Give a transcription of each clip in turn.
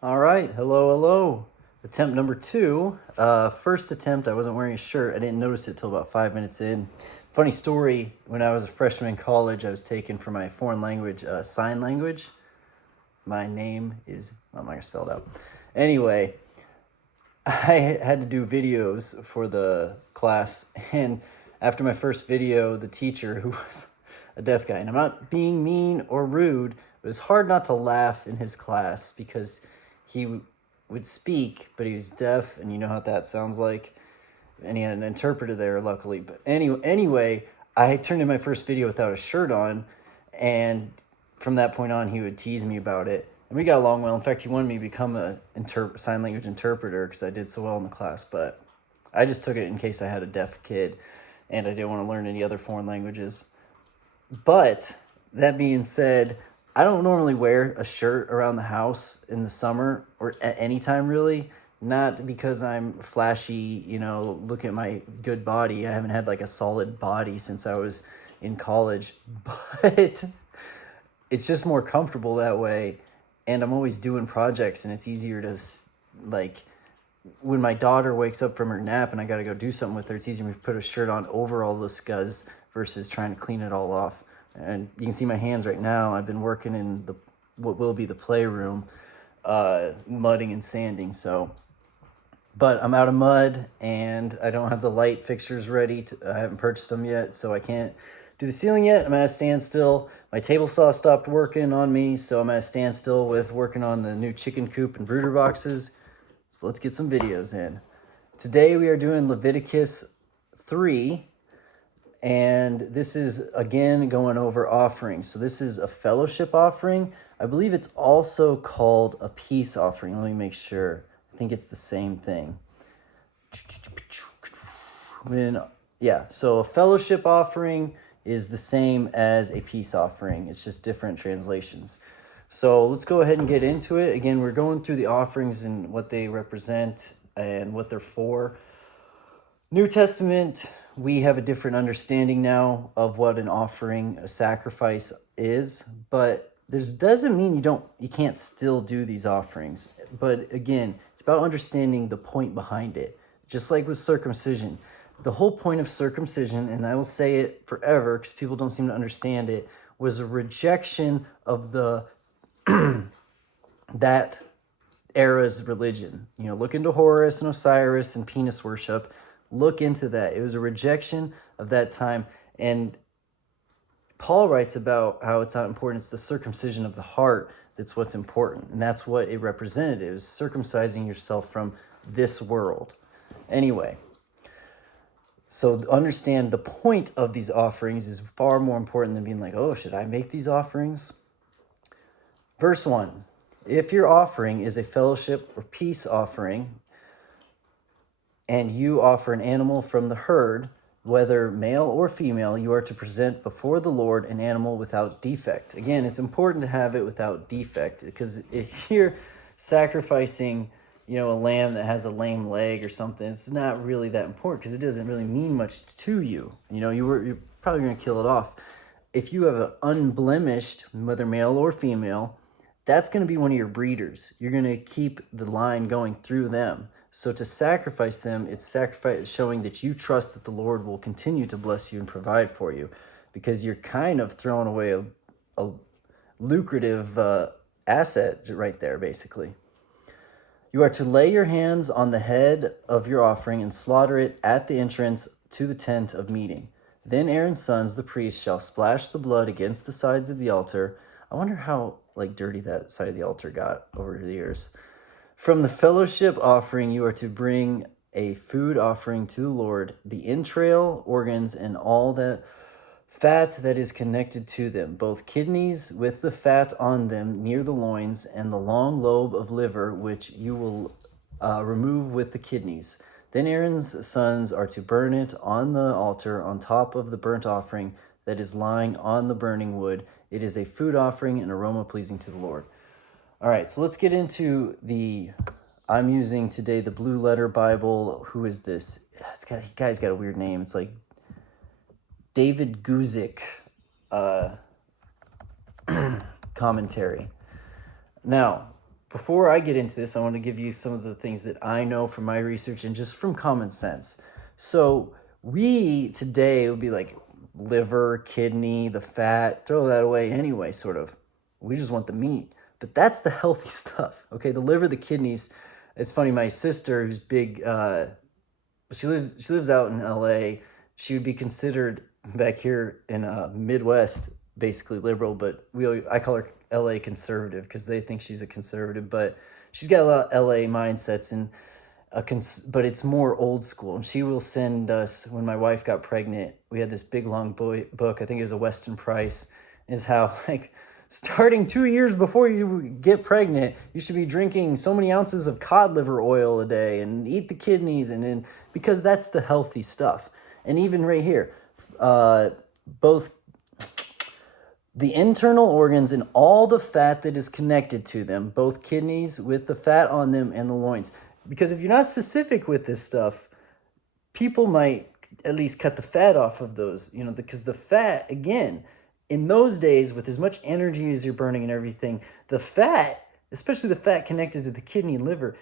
All right, hello. Attempt number 2. First attempt, I wasn't wearing a shirt. I didn't notice it till about 5 minutes in. Funny story, when I was a freshman in college, I was taken for my foreign language, sign language. My name is, I'm not going to spell it out. Anyway, I had to do videos for the class, and after my first video, the teacher, who was a deaf guy, and I'm not being mean or rude, but it was hard not to laugh in his class because he would speak, but he was deaf, and you know how that sounds like. And he had an interpreter there, luckily. But anyway, I turned in my first video without a shirt on, and from that point on, he would tease me about it. And we got along well. In fact, he wanted me to become a sign language interpreter because I did so well in the class. But I just took it in case I had a deaf kid, and I didn't want to learn any other foreign languages. But that being said, I don't normally wear a shirt around the house in the summer or at any time really. Not because I'm flashy, look at my good body. I haven't had like a solid body since I was in college, but it's just more comfortable that way. And I'm always doing projects, and it's easier to, like, when my daughter wakes up from her nap and I got to go do something with her, it's easier to put a shirt on over all the scuzz versus trying to clean it all off. And you can see my hands right now. I've been working in what will be the playroom, mudding and sanding. But I'm out of mud, and I don't have the light fixtures ready. I haven't purchased them yet, so I can't do the ceiling yet. I'm at a standstill. My table saw stopped working on me, so I'm at a standstill with working on the new chicken coop and brooder boxes. So let's get some videos in. Today we are doing Leviticus 3, and this is, again, going over offerings. So this is a fellowship offering. I believe it's also called a peace offering. Let me make sure. I think it's the same thing. So a fellowship offering is the same as a peace offering. It's just different translations. So let's go ahead and get into it. Again, we're going through the offerings and what they represent and what they're for. New Testament, we have a different understanding now of what an offering, a sacrifice is, but this doesn't mean you can't still do these offerings. But again, it's about understanding the point behind it. Just like with circumcision, the whole point of circumcision, and I will say it forever because people don't seem to understand it, was a rejection of that era's religion. Look into Horus and Osiris and penis worship. Look into that. It was a rejection of that time. And Paul writes about how it's not important. It's the circumcision of the heart that's what's important. And that's what it represented. It was circumcising yourself from this world. Anyway, so understand the point of these offerings is far more important than being like, oh, should I make these offerings? Verse 1, if your offering is a fellowship or peace offering, and you offer an animal from the herd, whether male or female, you are to present before the Lord an animal without defect. Again, it's important to have it without defect, because if you're sacrificing, a lamb that has a lame leg or something, it's not really that important because it doesn't really mean much to you. You're probably going to kill it off. If you have an unblemished, whether male or female, that's going to be one of your breeders. You're going to keep the line going through them. So to sacrifice them, it's sacrifice showing that you trust that the Lord will continue to bless you and provide for you, because you're kind of throwing away a lucrative asset right there, basically. You are to lay your hands on the head of your offering and slaughter it at the entrance to the tent of meeting. Then Aaron's sons, the priests, shall splash the blood against the sides of the altar. I wonder how dirty that side of the altar got over the years. From the fellowship offering, you are to bring a food offering to the Lord, the entrail, organs, and all that fat that is connected to them, both kidneys with the fat on them near the loins, and the long lobe of liver, which you will remove with the kidneys. Then Aaron's sons are to burn it on the altar on top of the burnt offering that is lying on the burning wood. It is a food offering, an aroma pleasing to the Lord. All right, so let's get into I'm using today the Blue Letter Bible. Who is this? Guy's got a weird name. It's like David Guzik commentary. Now, before I get into this, I want to give you some of the things that I know from my research and just from common sense. So we today would be like liver, kidney, the fat, throw that away anyway, sort of. We just want the meat. But that's the healthy stuff, okay? The liver, the kidneys. It's funny, my sister, who's big, she lives out in LA. She would be considered back here in Midwest, basically liberal, but I call her LA conservative because they think she's a conservative, but she's got a lot of LA mindsets and but it's more old school. And she will send us, when my wife got pregnant, we had this big long book, I think it was a Weston Price, is how like starting 2 years before you get pregnant, you should be drinking so many ounces of cod liver oil a day and eat the kidneys, and then because that's the healthy stuff. And even right here, both the internal organs and all the fat that is connected to them, both kidneys with the fat on them and the loins. Because if you're not specific with this stuff, people might at least cut the fat off of those, because the fat, again, in those days, with as much energy as you're burning and everything, the fat, especially the fat connected to the kidney and liver,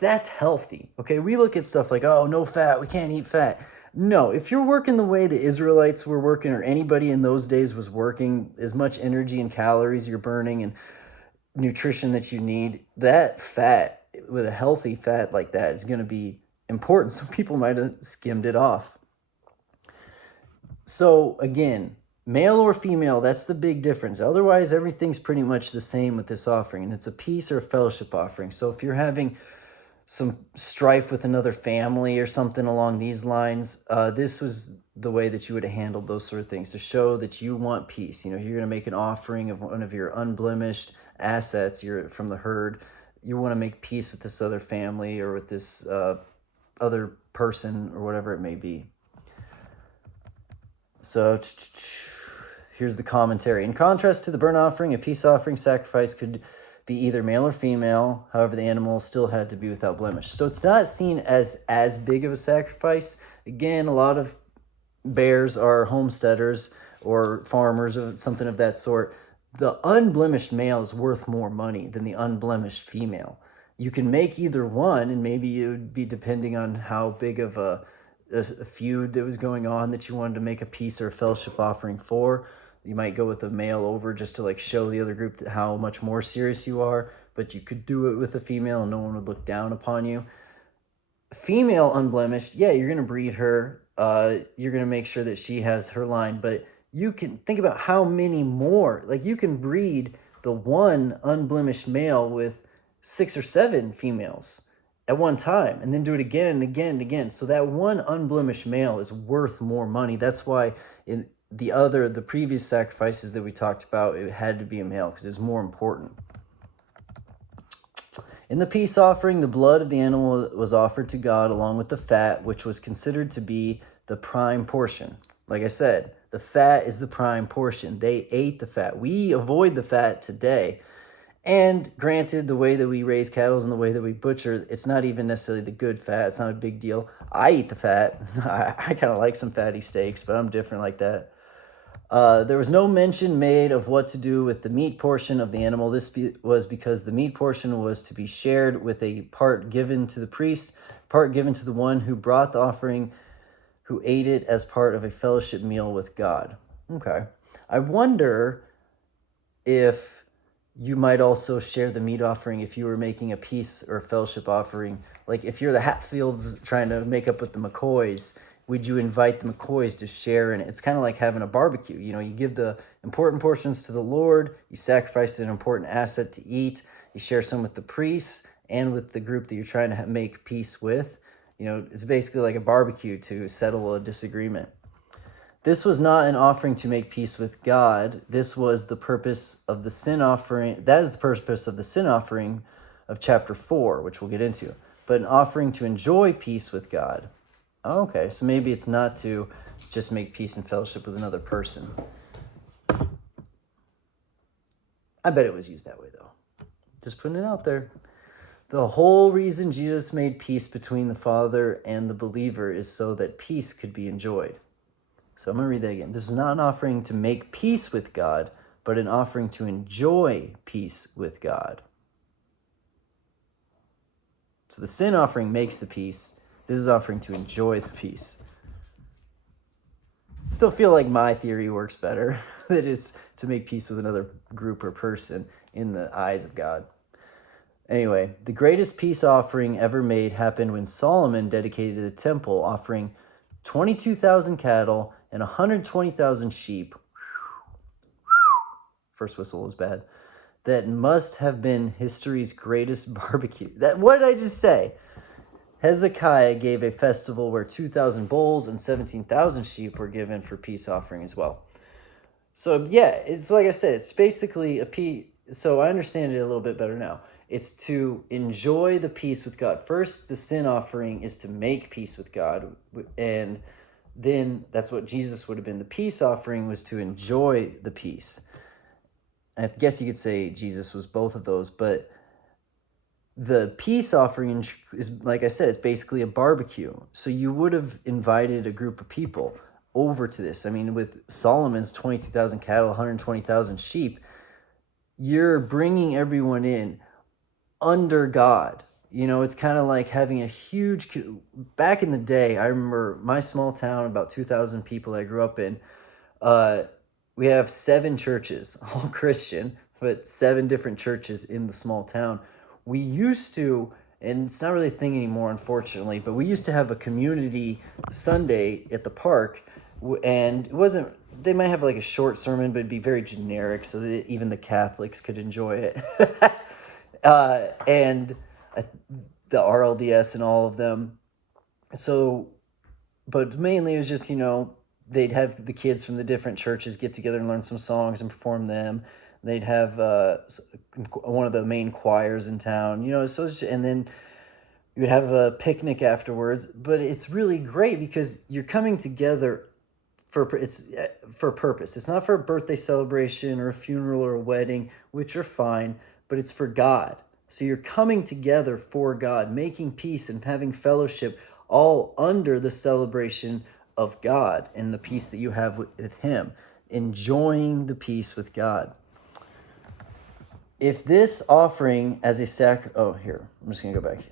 that's healthy, okay? We look at stuff like, oh, no fat, we can't eat fat. No, if you're working the way the Israelites were working, or anybody in those days was working, as much energy and calories you're burning and nutrition that you need, that fat, with a healthy fat like that, is going to be important. Some people might have skimmed it off. So again, male or female, that's the big difference. Otherwise, everything's pretty much the same with this offering, and it's a peace or a fellowship offering. So if you're having some strife with another family or something along these lines, this was the way that you would have handled those sort of things to show that you want peace. You're going to make an offering of one of your unblemished assets, you're from the herd. You want to make peace with this other family or with this other person or whatever it may be. So here's the commentary. In contrast to the burnt offering, a peace offering sacrifice could be either male or female. However, the animal still had to be without blemish. So it's not seen as big of a sacrifice. Again, a lot of bears are homesteaders or farmers or something of that sort. The unblemished male is worth more money than the unblemished female. You can make either one, and maybe it would be depending on how big of a feud that was going on that you wanted to make a peace or a fellowship offering for. You might go with a male over just to like show the other group how much more serious you are, but you could do it with a female and no one would look down upon you. Female unblemished, yeah, you're going to breed her. You're going to make sure that she has her line, but you can think about how many more, like you can breed the one unblemished male with 6 or 7 females at one time, and then do it again and again and again. So that one unblemished male is worth more money. That's why in the previous sacrifices that we talked about, it had to be a male because it was more important. In the peace offering, the blood of the animal was offered to God along with the fat, which was considered to be the prime portion. Like I said, the fat is the prime portion. They ate the fat. We avoid the fat today. And granted, the way that we raise cattle and the way that we butcher, it's not even necessarily the good fat. It's not a big deal. I eat the fat. I kind of like some fatty steaks, but I'm different like that. There was no mention made of what to do with the meat portion of the animal. This was because the meat portion was to be shared, with a part given to the priest, part given to the one who brought the offering, who ate it as part of a fellowship meal with God. Okay. I wonder if you might also share the meat offering if you were making a peace or a fellowship offering. Like if you're the Hatfields trying to make up with the McCoys, would you invite the McCoys to share in it? It's kind of like having a barbecue. You give the important portions to the Lord, you sacrifice an important asset to eat, you share some with the priests and with the group that you're trying to make peace with. It's basically like a barbecue to settle a disagreement. This was not an offering to make peace with God. This was the purpose of the sin offering. That is the purpose of the sin offering of chapter 4, which we'll get into. But an offering to enjoy peace with God. Okay, so maybe it's not to just make peace and fellowship with another person. I bet it was used that way, though. Just putting it out there. The whole reason Jesus made peace between the Father and the believer is so that peace could be enjoyed. So I'm going to read that again. This is not an offering to make peace with God, but an offering to enjoy peace with God. So the sin offering makes the peace. This is offering to enjoy the peace. Still feel like my theory works better. That is to make peace with another group or person in the eyes of God. Anyway, the greatest peace offering ever made happened when Solomon dedicated the temple, offering 22,000 cattle and 120,000 sheep. First whistle was bad. That must have been history's greatest barbecue. What did I just say? Hezekiah gave a festival where 2,000 bulls and 17,000 sheep were given for peace offering as well. So yeah, it's like I said, it's basically a peace. So I understand it a little bit better now. It's to enjoy the peace with God. First, the sin offering is to make peace with God. And then that's what Jesus would have been. The peace offering was to enjoy the peace. I guess you could say Jesus was both of those, but the peace offering is, like I said, it's basically a barbecue. So you would have invited a group of people over to this. I mean, with Solomon's 22,000 cattle, 120,000 sheep, you're bringing everyone in under God. You know, it's kind of like having a huge, back in the day, I remember my small town, about 2,000 people I grew up in, we have 7 churches, all Christian, but 7 different churches in the small town. We used to, and it's not really a thing anymore, unfortunately, but we used to have a community Sunday at the park, and it wasn't, they might have like a short sermon, but it'd be very generic so that even the Catholics could enjoy it. And the RLDS and all of them. So, but mainly it was just, they'd have the kids from the different churches get together and learn some songs and perform them. They'd have one of the main choirs in town, and then you would have a picnic afterwards. But it's really great because you're coming together for a purpose. It's not for a birthday celebration or a funeral or a wedding, which are fine, but it's for God. So you're coming together for God, making peace and having fellowship, all under the celebration of God and the peace that you have with Him, enjoying the peace with God. If this offering as a I'm just going to go back.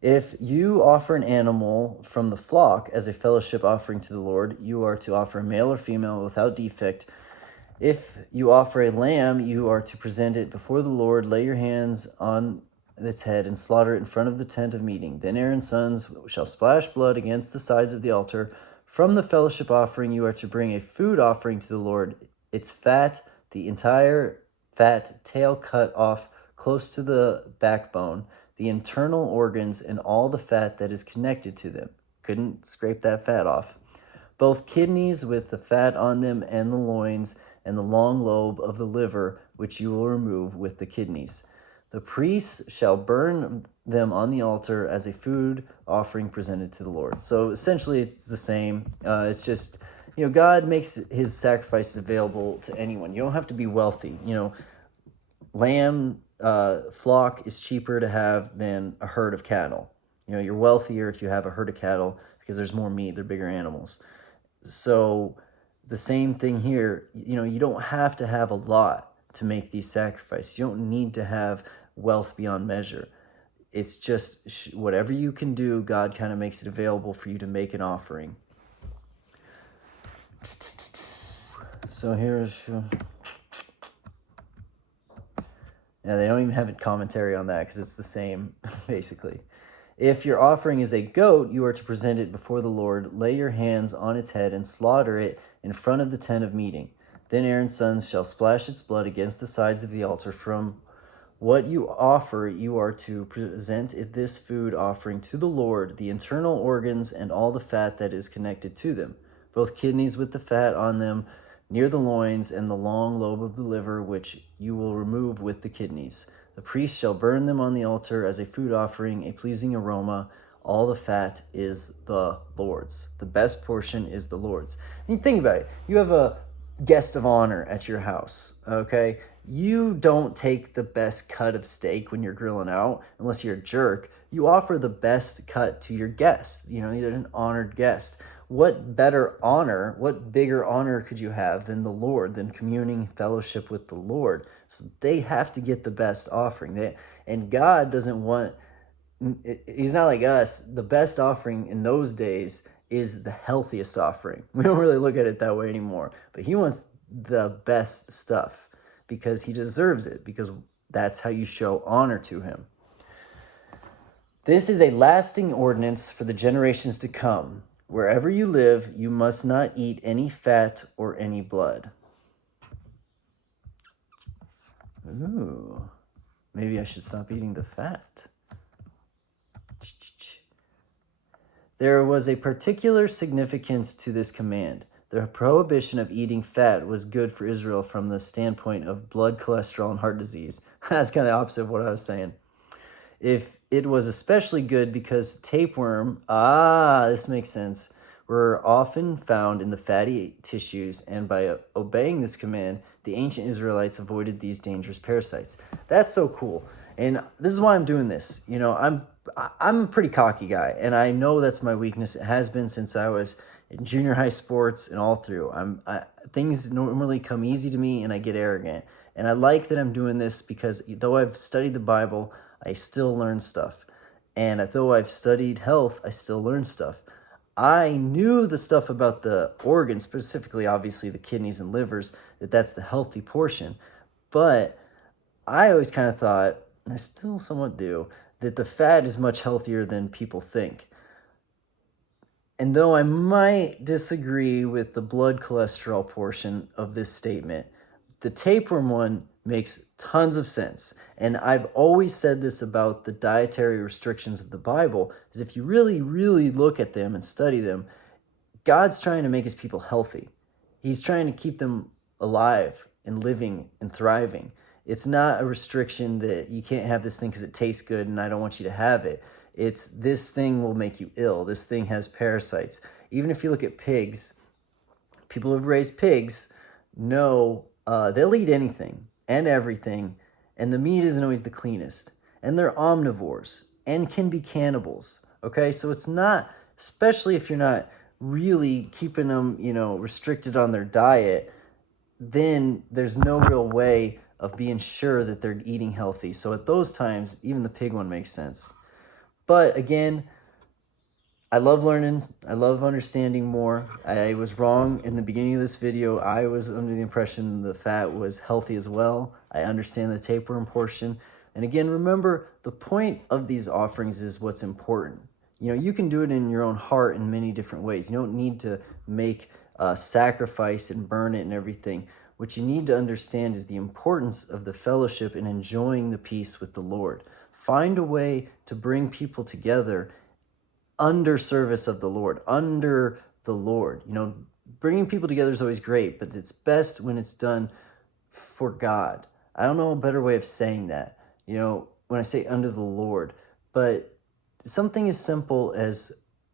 If you offer an animal from the flock as a fellowship offering to the Lord, you are to offer a male or female without defect. If you offer a lamb, you are to present it before the Lord, lay your hands on its head, and slaughter it in front of the tent of meeting. Then Aaron's sons shall splash blood against the sides of the altar. From the fellowship offering, you are to bring a food offering to the Lord, its fat, the entire fat, tail cut off close to the backbone, the internal organs, and all the fat that is connected to them. Couldn't scrape that fat off. Both kidneys with the fat on them, and the loins, and the long lobe of the liver, which you will remove with the kidneys. The priests shall burn them on the altar as a food offering presented to the Lord. So essentially it's the same. It's just, God makes His sacrifices available to anyone. You don't have to be wealthy. Lamb flock is cheaper to have than a herd of cattle. You're wealthier if you have a herd of cattle because there's more meat. They're bigger animals. So the same thing here, you don't have to have a lot to make these sacrifices. You don't need to have wealth beyond measure. It's just whatever you can do, God kind of makes it available for you to make an offering. So here's... Yeah, they don't even have a commentary on that because it's the same, basically. If your offering is a goat, you are to present it before the Lord, lay your hands on its head, and slaughter it in front of the tent of meeting. Then Aaron's sons shall splash its blood against the sides of the altar. From what you offer, you are to present this food offering to the Lord, the internal organs and all the fat that is connected to them, both kidneys with the fat on them, near the loins, and the long lobe of the liver, which you will remove with the kidneys. The priest shall burn them on the altar as a food offering, a pleasing aroma. All the fat is the Lord's. The best portion is the Lord's. And you think about it. You have a guest of honor at your house, okay? You don't take the best cut of steak when you're grilling out, unless you're a jerk. You offer the best cut to your guest. You're an honored guest. What better honor, what bigger honor could you have than the Lord, than communing fellowship with the Lord? So they have to get the best offering. And God doesn't want He's not like us. The best offering in those days is the healthiest offering. We don't really look at it that way anymore. But he wants the best stuff because he deserves it, because that's how you show honor to him. This is a lasting ordinance for the generations to come. Wherever you live, you must not eat any fat or any blood. Ooh, maybe I should stop eating the fat. There was a particular significance to this command. The prohibition of eating fat was good for Israel from the standpoint of blood cholesterol and heart disease. That's kind of the opposite of what I was saying. If it was especially good because tapeworm, this makes sense, were often found in the fatty tissues, and by obeying this command, the ancient Israelites avoided these dangerous parasites. That's so cool. And this is why I'm doing this. You know, I'm a pretty cocky guy, and I know that's my weakness. It has been since I was in junior high sports and all through. Things normally come easy to me, and I get arrogant. And I like that I'm doing this because though I've studied the Bible, I still learn stuff. And though I've studied health, I still learn stuff. I knew the stuff about the organs, specifically, obviously, the kidneys and livers, that's the healthy portion. But I always kind of thought, and I still somewhat do, that the fat is much healthier than people think. And though I might disagree with the blood cholesterol portion of this statement, the tapeworm one makes tons of sense. And I've always said this about the dietary restrictions of the Bible, is if you really, really look at them and study them, God's trying to make his people healthy. He's trying to keep them alive and living and thriving. It's not a restriction that you can't have this thing because it tastes good and I don't want you to have it. It's this thing will make you ill. This thing has parasites. Even if you look at pigs, people who've raised pigs know they'll eat anything and everything, and the meat isn't always the cleanest. And they're omnivores and can be cannibals. Okay, so it's not, especially if you're not really keeping them, restricted on their diet, then there's no real way of being sure that they're eating healthy. So at those times, even the pig one makes sense. But again, I love learning. I love understanding more. I was wrong in the beginning of this video. I was under the impression the fat was healthy as well. I understand the tapeworm portion. And again, remember, the point of these offerings is what's important. You can do it in your own heart in many different ways. You don't need to make a sacrifice and burn it and everything. What you need to understand is the importance of the fellowship and enjoying the peace with the Lord. Find a way to bring people together under service of the Lord, under the Lord. Bringing people together is always great, but it's best when it's done for God. I don't know a better way of saying that, when I say under the Lord, but something as simple as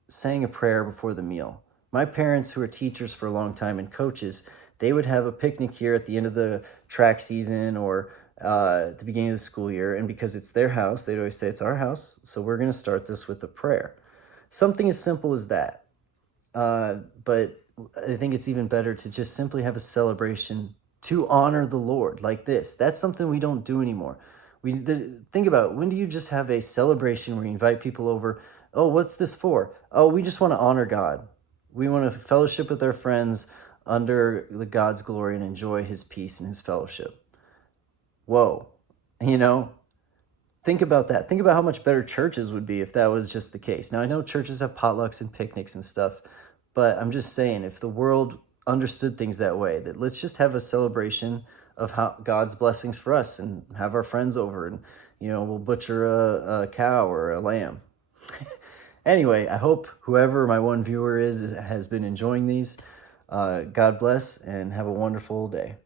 saying a prayer before the meal. My parents, who are teachers for a long time and coaches, they would have a picnic here at the end of the track season or at the beginning of the school year. And because it's their house, they'd always say, it's our house, so we're going to start this with a prayer. Something as simple as that. But I think it's even better to just simply have a celebration to honor the Lord like this. That's something we don't do anymore. Think about it. When do you just have a celebration where you invite people over? Oh, what's this for? Oh, we just want to honor God. We want to fellowship with our friends under the God's glory and enjoy his peace and his fellowship. Whoa. Think about that. Think about how much better churches would be if that was just the case. Now, I know churches have potlucks and picnics and stuff, but I'm just saying, if the world understood things that way, that let's just have a celebration of how God's blessings for us and have our friends over and, we'll butcher a cow or a lamb. Anyway, I hope whoever my one viewer has been enjoying these. God bless and have a wonderful day.